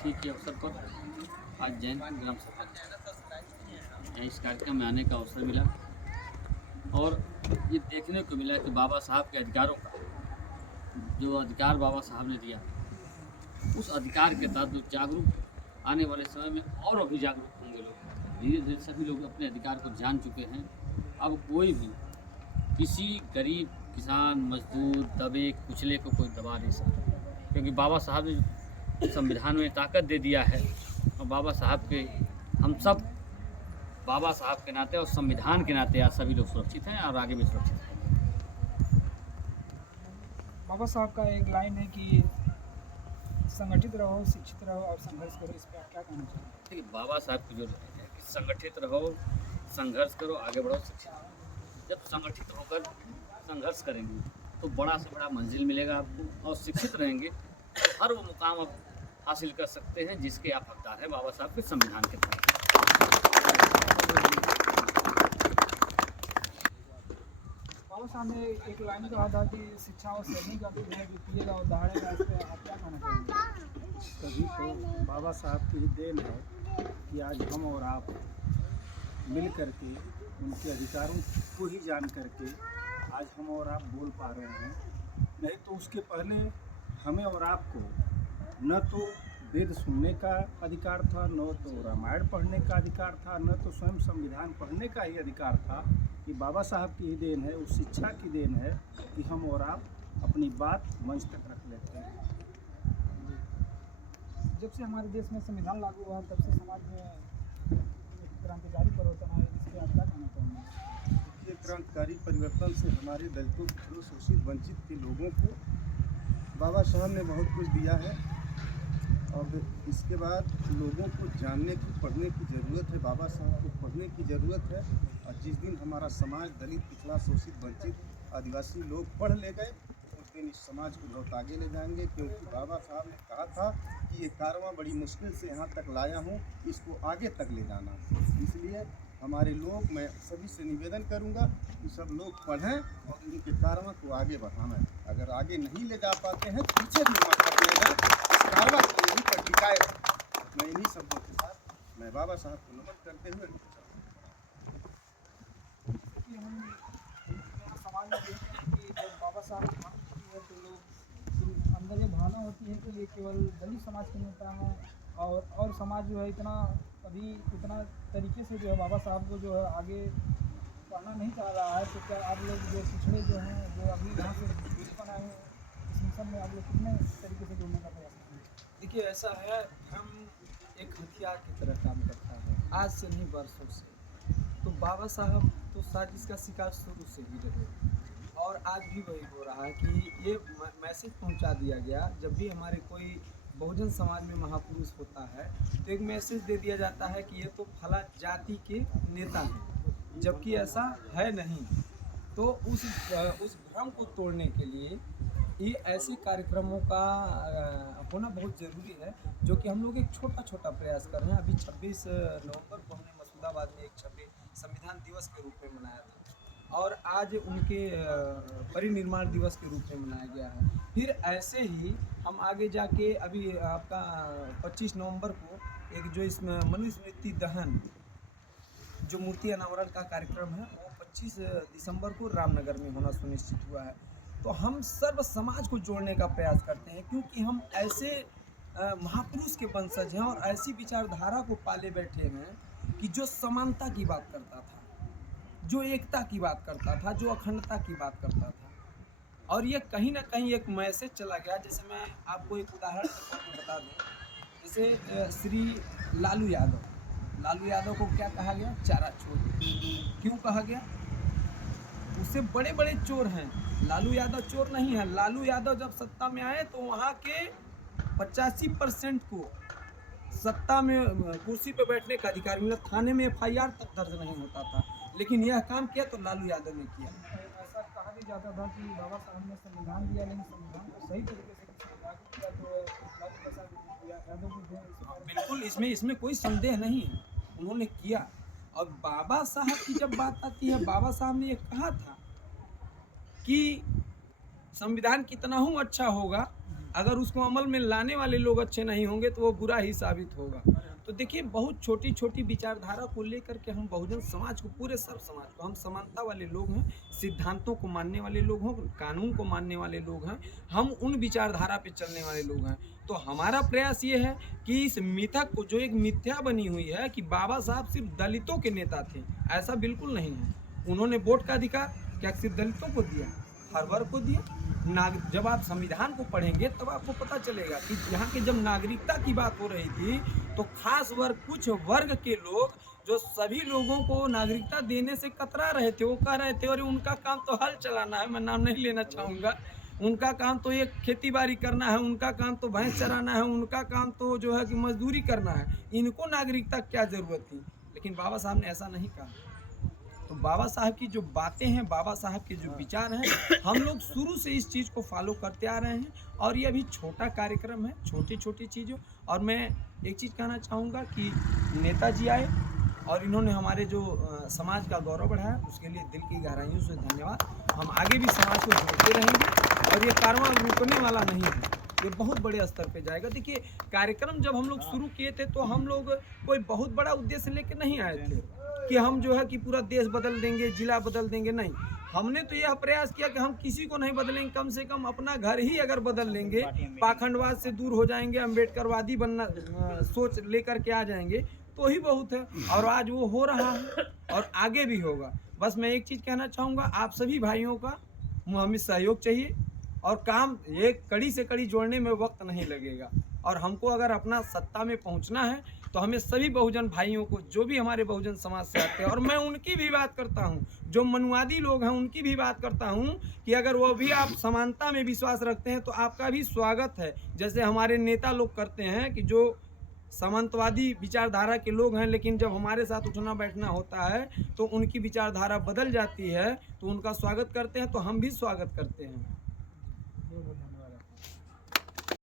षष्ठी के अवसर पर आज जैनपुर ग्राम सभा यहाँ इस कार्यक्रम में आने का अवसर मिला और ये देखने को मिला कि बाबा साहब के अधिकारों का जो अधिकार बाबा साहब ने दिया, उस अधिकार के तहत जो जागरूक आने वाले समय में और अभी जागरूक होंगे लोग। धीरे धीरे सभी लोग अपने अधिकार को जान चुके हैं। अब कोई भी किसी गरीब किसान मजदूर दबे कुचले को कोई दबा नहीं सकता, क्योंकि बाबा साहब ने संविधान में ताकत दे दिया है और बाबा साहब के हम सब बाबा साहब के नाते और संविधान के नाते आज सभी लोग सुरक्षित हैं और आगे भी सुरक्षित हैं। बाबा साहब का एक लाइन है कि संगठित रहो, शिक्षित रहो और संघर्ष करो। इस पर आप क्या कहना चाहिए? देखिए, बाबा साहब की जो है कि संगठित रहो, संघर्ष करो, आगे बढ़ो, शिक्षित रहो। जब संगठित होकर संघर्ष करेंगे तो बड़ा से बड़ा मंजिल मिलेगा आपको, और शिक्षित रहेंगे तो हर वो मुकाम आप हासिल कर सकते हैं जिसके आप हकदार हैं बाबा साहब के संविधान के तहत। बाबा साहब ने एक लाइन कहा था कि शिक्षा और सैनिक का जो पिएगा और दहाड़ेगा। इस पर आप क्या कहना चाहेंगे? तभी तो बाबा साहब की देन है कि आज हम और आप मिल करके उनके अधिकारों को ही जान करके आज हम और आप बोल पा रहे हैं। नहीं तो उसके पहले हमें और आपको न तो वेद सुनने का अधिकार था, न तो रामायण पढ़ने का अधिकार था, न तो स्वयं संविधान पढ़ने का ही अधिकार था। कि बाबा साहब की ही देन है, उस शिक्षा की देन है कि हम और आप अपनी बात मंच तक रख लेते हैं। जब से हमारे देश में संविधान लागू हुआ तब से समाज में एक क्रांतिकारी परिवर्तन आया। इस पर आप क्या कहना चाहेंगे? ये क्रांतिकारी परिवर्तन से हमारे दलितों, शोषित वंचित के लोगों को बाबा साहब ने बहुत कुछ दिया है और इसके बाद लोगों को जानने की, पढ़ने की ज़रूरत है। बाबा साहब को पढ़ने की ज़रूरत है। और जिस दिन हमारा समाज दलित, पिछड़ा, शोषित, वंचित, आदिवासी लोग पढ़ ले गए, उस दिन इस समाज को बहुत आगे ले जाएंगे। क्योंकि बाबा साहब ने कहा था कि ये कारवां बड़ी मुश्किल से यहाँ तक लाया हूँ, इसको आगे तक ले जाना। इसलिए हमारे लोग, मैं सभी से निवेदन करूँगा कि सब लोग पढ़ें और इनके कारवां को आगे बढ़ाना। अगर आगे नहीं ले जा पाते हैं, पीछे भी मत हटना, इस कारवां को यहीं पर टिकाए। मैं इन्हीं शब्दों के साथ मैं बाबा साहब को नमन करते हुए समाज में देखते हैं कि जब बाबा साहब की बात होती है तो लोग अंदर ये भावना होती है कि ये केवल दलित समाज के नेता हैं और समाज जो है इतना तरीके से जो है बाबा साहब को जो है आगे बढ़ना नहीं चाह रहा है। तो क्या आप लोग जो पिछड़े जो हैं, जो अभी यहाँ से बचपन आए हैं, इस मिशन में आप लोग कितने तरीके से जुड़ने का प्रयास करेंगे? देखिए, ऐसा है, हम एक हथियार की तरह काम करता है, आज से नहीं वर्षों से। तो बाबा साहब तो साजिश का शिकार शुरू से ही रहे और आज भी वही हो रहा है कि ये मैसेज पहुंचा दिया गया। जब भी हमारे कोई बहुजन समाज में महापुरुष होता है तो एक मैसेज दे दिया जाता है कि ये तो फला जाति के नेता हैं, जबकि ऐसा है नहीं। तो उस भ्रम को तोड़ने के लिए ये ऐसे कार्यक्रमों का होना बहुत ज़रूरी है, जो कि हम लोग एक छोटा छोटा प्रयास कर रहे हैं। अभी 26 नवंबर को हमने मसूदाबाद में एक संविधान दिवस के रूप में मनाया था और आज उनके परिनिर्माण दिवस के रूप में मनाया गया है। फिर ऐसे ही हम आगे जाके अभी आपका 25 नवंबर को एक जो इसमें मनुस्मृति दहन जो मूर्ति अनावरण का कार्यक्रम है, वो 25 दिसंबर को रामनगर में होना सुनिश्चित हुआ है। तो हम सर्व समाज को जोड़ने का प्रयास करते हैं, क्योंकि हम ऐसे महापुरुष के वंशज हैं और ऐसी विचारधारा को पाले बैठे हैं कि जो समानता की बात करता था, जो एकता की बात करता था, जो अखंडता की बात करता था। और ये कहीं ना कहीं एक मैसेज चला गया। जैसे मैं आपको एक उदाहरण के तौर पर बता दूं, जैसे श्री लालू यादव को क्या कहा गया? चारा चोर। क्यों कहा गया? उससे बड़े बड़े चोर हैं, लालू यादव चोर नहीं है। लालू यादव जब सत्ता में आए तो वहाँ के 85% को सत्ता में कुर्सी पर बैठने का अधिकार मिला। थाने में FIR तक दर्ज नहीं होता था, लेकिन यह काम किया तो लालू यादव ने किया। ऐसा कहा भी जाता था कि बाबा साहब ने संविधान दिया, लेकिन संविधान को सही तरीके से किसी लागू किया तो लालू प्रसाद यादव को बिल्कुल, इसमें कोई संदेह नहीं है, उन्होंने किया। और बाबा साहब की जब बात आती है, बाबा साहब ने ये कहा था कि संविधान कितना अच्छा होगा अगर उसको अमल में लाने वाले लोग अच्छे नहीं होंगे तो वो बुरा ही साबित होगा। तो देखिए, बहुत छोटी छोटी विचारधारा को लेकर के हम बहुजन समाज को, पूरे सर्व समाज को, हम समानता वाले लोग हैं, सिद्धांतों को मानने वाले लोग हैं, कानून को मानने वाले लोग हैं, हम उन विचारधारा पे चलने वाले लोग हैं। तो हमारा प्रयास ये है कि इस मिथक को, जो एक मिथ्या बनी हुई है कि बाबा साहब सिर्फ दलितों के नेता थे, ऐसा बिल्कुल नहीं है। उन्होंने वोट का अधिकार क्या सिर्फ दलितों को दिया? हर वर्ग को दिया। जब आप संविधान को पढ़ेंगे तब आपको पता चलेगा कि यहाँ के जब नागरिकता की बात हो रही थी तो खास वर्ग, कुछ वर्ग के लोग जो सभी लोगों को नागरिकता देने से कतरा रहे थे, वो कह रहे थे अरे उनका काम तो हल चलाना है, मैं नाम नहीं लेना चाहूँगा, उनका काम तो ये खेती बाड़ी करना है, उनका काम तो भैंस चराना है, उनका काम तो जो है कि मजदूरी करना है, इनको नागरिकता क्या ज़रूरत थी। लेकिन बाबा साहब ने ऐसा नहीं कहा। तो बाबा साहब की जो बातें हैं, बाबा साहब के जो विचार हैं, हम लोग शुरू से इस चीज़ को फॉलो करते आ रहे हैं। और ये अभी छोटा कार्यक्रम है, छोटी छोटी चीज़ों। और मैं एक चीज़ कहना चाहूँगा कि नेताजी आए और इन्होंने हमारे जो समाज का गौरव बढ़ाया, उसके लिए दिल की गहराइयों से धन्यवाद। हम आगे भी समाज को जोड़ते रहेंगे और ये कारवां रुकने वाला नहीं है, ये बहुत बड़े स्तर पे जाएगा। देखिए, कार्यक्रम जब हम लोग शुरू किए थे तो हम लोग कोई बहुत बड़ा उद्देश्य लेके नहीं आए थे कि हम जो है कि पूरा देश बदल देंगे, जिला बदल देंगे, नहीं। हमने तो यह प्रयास किया कि हम किसी को नहीं बदलेंगे, कम से कम अपना घर ही अगर बदल लेंगे, पाखंडवाद से दूर हो जाएंगे, अम्बेडकरवादी बनना सोच लेकर के आ जाएंगे तो ही बहुत है। और आज वो हो रहा है और आगे भी होगा। बस मैं एक चीज़ कहना चाहूँगा, आप सभी भाइयों का हमें सहयोग चाहिए और काम एक कड़ी से कड़ी जोड़ने में वक्त नहीं लगेगा। और हमको अगर अपना सत्ता में पहुंचना है तो हमें सभी बहुजन भाइयों को, जो भी हमारे बहुजन समाज से आते हैं, और मैं उनकी भी बात करता हूं, जो मनुवादी लोग हैं उनकी भी बात करता हूं कि अगर वो भी आप समानता में विश्वास रखते हैं तो आपका भी स्वागत है। जैसे हमारे नेता लोग करते हैं कि जो सामंतवादी विचारधारा के लोग हैं, लेकिन जब हमारे साथ उठना बैठना होता है तो उनकी विचारधारा बदल जाती है, तो उनका स्वागत करते हैं, तो हम भी स्वागत करते हैं।